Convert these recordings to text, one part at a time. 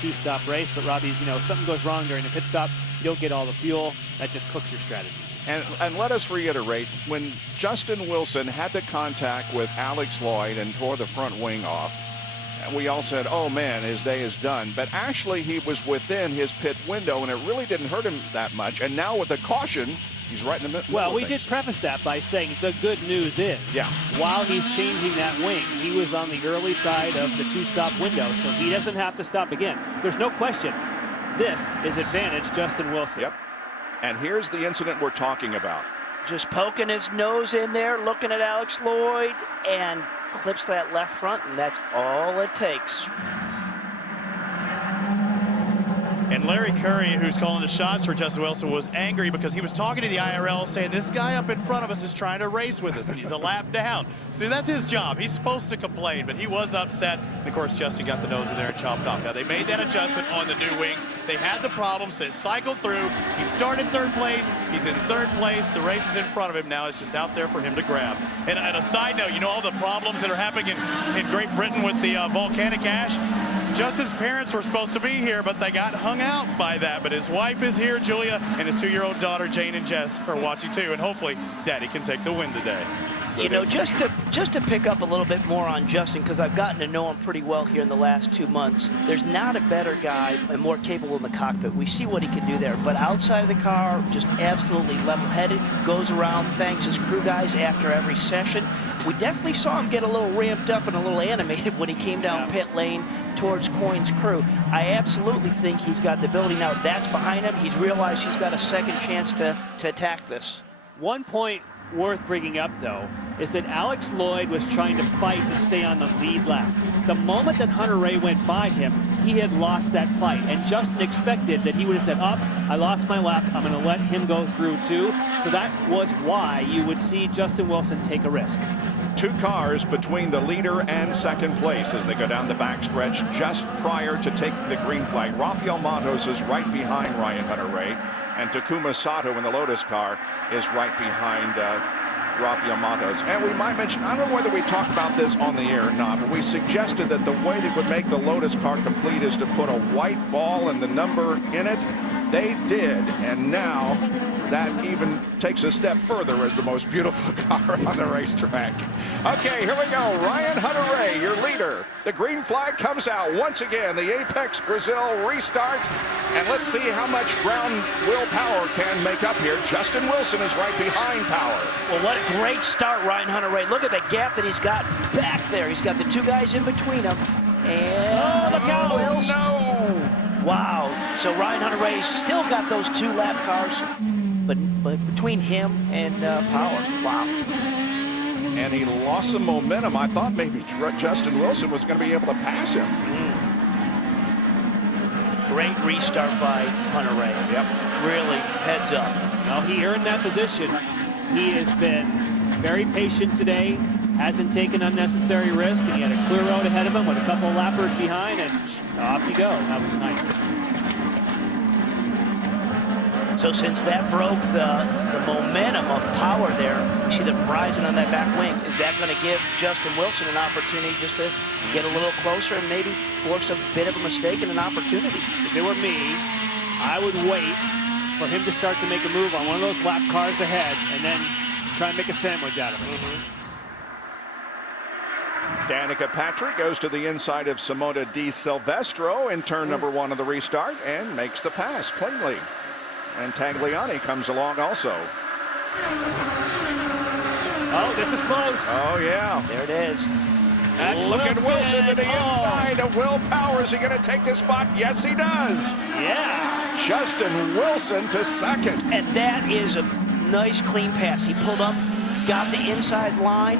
two-stop race. But Robbie's, if something goes wrong during the pit stop, you don't get all the fuel. That just cooks your strategy. And let us reiterate, when Justin Wilson had the contact with Alex Lloyd and tore the front wing off, and we all said, oh man, his day is done. But actually he was within his pit window and it really didn't hurt him that much. And now with the caution, he's right in the middle. Well, we did preface that by saying the good news is, while he's changing that wing, he was on the early side of the two-stop window, so he doesn't have to stop again. There's no question. This is advantage Justin Wilson. Yep. And here's the incident we're talking about. Just poking his nose in there, looking at Alex Lloyd, and clips that left front, and that's all it takes. And Larry Curry, who's calling the shots for Justin Wilson, was angry because he was talking to the IRL saying, this guy up in front of us is trying to race with us, and he's a lap down. See, that's his job. He's supposed to complain, but he was upset. And, of course, Justin got the nose in there and chopped off. Now, they made that adjustment on the new wing. They had the problem, so it cycled through. He started third place. He's in third place. The race is in front of him now. It's just out there for him to grab. And a side note, all the problems that are happening in Great Britain with the volcanic ash? Justin's parents were supposed to be here, but they got hung out by that. But his wife is here, Julia, and his 2-year-old daughter, Jane and Jess, are watching too. And hopefully, Daddy can take the win today. Just to pick up a little bit more on Justin, because I've gotten to know him pretty well here in the last 2 months. There's not a better guy and more capable in the cockpit. We see what he can do there. But outside of the car, just absolutely level-headed, goes around, thanks his crew guys after every session. We definitely saw him get a little ramped up and a little animated when he came down pit lane towards Coyne's crew. I absolutely think he's got the ability. Now that's behind him. He's realized he's got a second chance to attack this. One point worth bringing up, though, is that Alex Lloyd was trying to fight to stay on the lead lap. The moment that Hunter Ray went by him, he had lost that fight. And Justin expected that he would have said, I lost my lap. I'm going to let him go through, too. So that was why you would see Justin Wilson take a risk. 2 cars between the leader and second place as they go down the backstretch just prior to taking the green flag. Rafael Matos is right behind Ryan Hunter-Reay, and Takuma Sato in the Lotus car is right behind Rafael Matos. And we might mention, I don't know whether we talked about this on the air or not, but we suggested that the way they would make the Lotus car complete is to put a white ball and the number in it. They did, and now that even takes a step further as the most beautiful car on the racetrack. Okay, here we go. Ryan Hunter-Reay, your leader. The green flag comes out once again. The Apex Brazil restart. And let's see how much ground Will Power can make up here. Justin Wilson is right behind Power. Well, what a great start, Ryan Hunter-Reay. Look at the gap that he's got back there. He's got the 2 guys in between him. And look out, Wills. No! Wow. So Ryan Hunter-Reay's still got those 2 lap cars, but between him and Power. Wow. And he lost some momentum. I thought maybe Justin Wilson was going to be able to pass him. Great restart by Hunter-Reay. Yep. Really heads up. Well, he earned that position. He has been very patient today, hasn't taken unnecessary risk, and he had a clear road ahead of him with a couple of lappers behind, and off you go. That was nice. So since that broke the momentum of Power there, you see the horizon on that back wing. Is that going to give Justin Wilson an opportunity just to get a little closer and maybe force a bit of a mistake and an opportunity? If it were me, I would wait for him to start to make a move on one of those lap cars ahead and then try and make a sandwich out of it. Danica Patrick goes to the inside of Simona Di Silvestro in turn number 1 of the restart and makes the pass cleanly. And Tagliani comes along also. Oh, this is close. Oh, yeah. There it is. Look at Wilson to the inside of Will Power. Is he going to take the spot? Yes, he does. Yeah. Justin Wilson to second. And that is a nice, clean pass. He pulled up, got the inside line.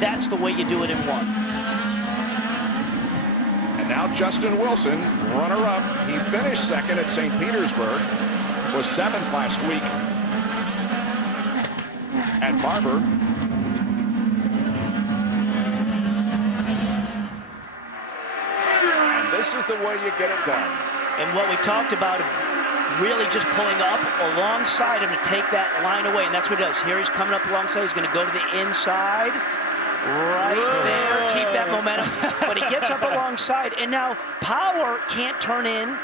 That's the way you do it in 1. And now Justin Wilson, runner-up. He finished second at St. Petersburg. Was 7th last week at Barber. And this is the way you get it done. And what we talked about, really just pulling up alongside him to take that line away, and that's what he does. Here he's coming up alongside. He's going to go to the inside, Right there, keep that momentum. But he gets up alongside, and now Power can't turn in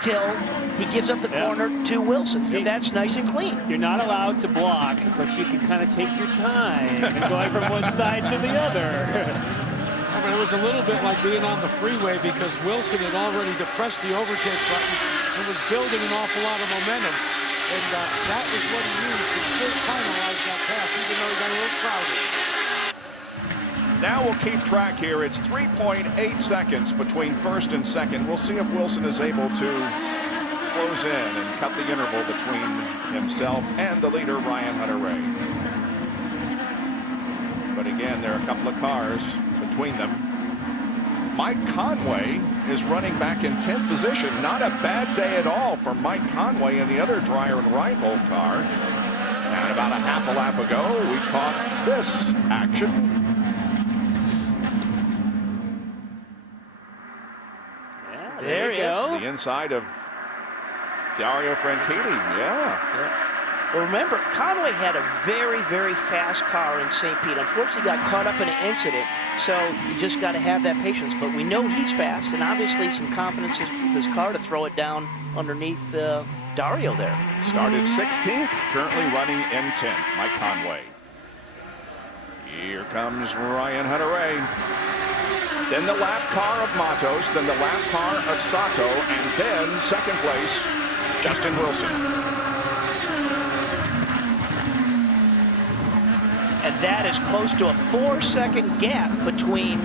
till he gives up the corner to Wilson. So that's nice and clean. You're not allowed to block, but you can kind of take your time and going from one side to the other. I mean, it was a little bit like being on the freeway because Wilson had already depressed the overtake button and was building an awful lot of momentum. And that is what he used to still finalize that pass, even though he got a little crowded. Now we'll keep track here. It's 3.8 seconds between first and second. We'll see if Wilson is able to close in and cut the interval between himself and the leader, Ryan Hunter-Reay. But again, there are a couple of cars between them. Mike Conway is running back in 10th position. Not a bad day at all for Mike Conway and the other Dreyer and Reinbold car. And about a half a lap ago, we caught this action. There you go. The inside of Dario Franchitti. Yeah. Well, remember, Conway had a very, very fast car in St. Pete. Unfortunately, got caught up in an incident, so you just got to have that patience. But we know he's fast, and obviously some confidence with his car to throw it down underneath Dario there. Started 16th, currently running in 10th. Mike Conway. Here comes Ryan Hunter-Reay. Then the lap car of Matos, then the lap car of Sato, and then second place, Justin Wilson. And that is close to a 4-second gap between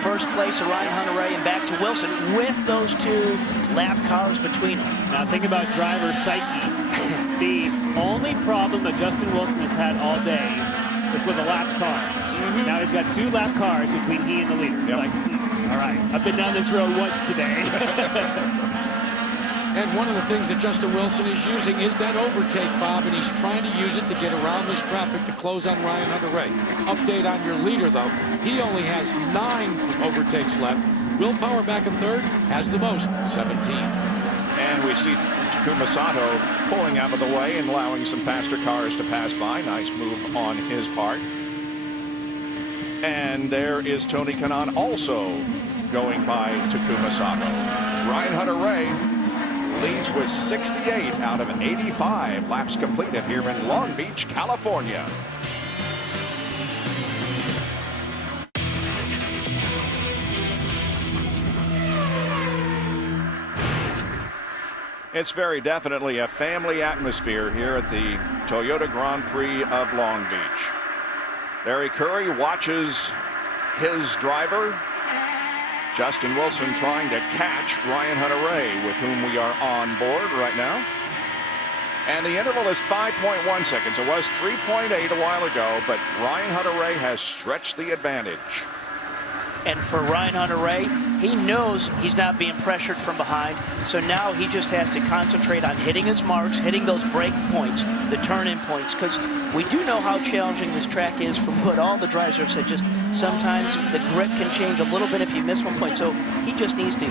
first place of Ryan Hunter-Reay and back to Wilson with those two lap cars between them. Now think about driver psyche. The only problem that Justin Wilson has had all day is with a lapped car. Now he's got two lap cars between he and the leader. Yep. Like, all right, I've been down this road once today. And one of the things that Justin Wilson is using is that overtake, Bob, and he's trying to use it to get around this traffic to close on Ryan Hunter-Reay. Update on your leader, though. He only has 9 overtakes left. Will Power back in third has the most, 17. And we see Takuma Sato pulling out of the way and allowing some faster cars to pass by. Nice move on his part. And there is Tony Kanaan also going by Takuma Sato. Ryan Hunter-Reay leads with 68 out of 85 laps completed here in Long Beach, California. It's very definitely a family atmosphere here at the Toyota Grand Prix of Long Beach. Larry Curry watches his driver, Justin Wilson, trying to catch Ryan Hunter-Reay, with whom we are on board right now. And the interval is 5.1 seconds. It was 3.8 a while ago, but Ryan Hunter-Reay has stretched the advantage. And for Ryan Hunter-Reay, he knows he's not being pressured from behind, so now he just has to concentrate on hitting his marks, hitting those break points, the turn-in points, because we do know how challenging this track is. From what all the drivers have said, just sometimes the grip can change a little bit if you miss one point, so he just needs to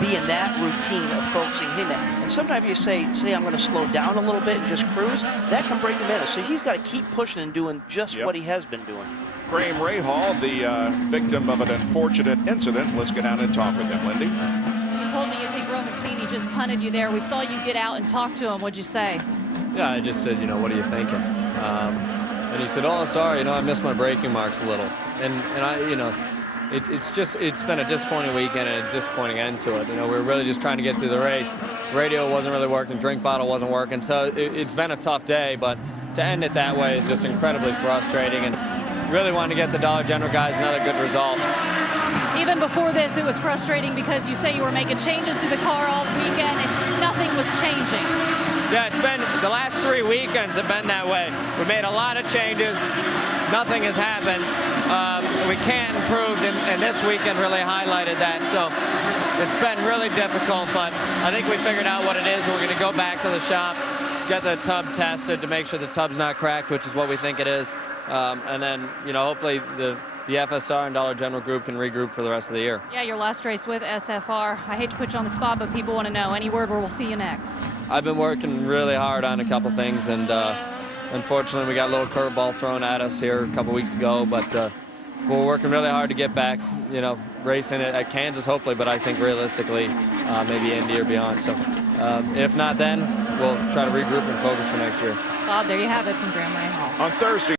be in that routine of focusing him in. And sometimes you say I'm going to slow down a little bit and just cruise, that can break him in. So he's got to keep pushing and doing just what he has been doing. Graham Rahal, the victim of an unfortunate incident. Let's get out and talk with him, Lindy. You told me you think Romancini just punted you there. We saw you get out and talk to him. What'd you say? Yeah, I just said, what are you thinking? And he said, oh, sorry, I missed my braking marks a little. And I, it's been a disappointing weekend and a disappointing end to it. We were really just trying to get through the race. Radio wasn't really working, drink bottle wasn't working, so it's been a tough day, but to end it that way is just incredibly frustrating, and really wanted to get the Dollar General guys another good result. Even before this, it was frustrating because you say you were making changes to the car all weekend and nothing was changing. Yeah, it's been, the last 3 weekends have been that way. We made a lot of changes, nothing has happened. We can't improve, and this weekend really highlighted that. So it's been really difficult, but I think we figured out what it is, and we're going to go back to the shop, get the tub tested to make sure the tub's not cracked, which is what we think it is. And then, hopefully the FSR and Dollar General group can regroup for the rest of the year. Yeah, your last race with SFR. I hate to put you on the spot, but people want to know any word where we'll see you next. I've been working really hard on a couple things, and unfortunately we got a little curveball thrown at us here a couple weeks ago, but we're working really hard to get back, you know, racing at Kansas hopefully, but I think realistically maybe Indy or beyond. So if not then, we'll try to regroup and focus for next year. Bob, there you have it from Graham Rahal. On Thursday.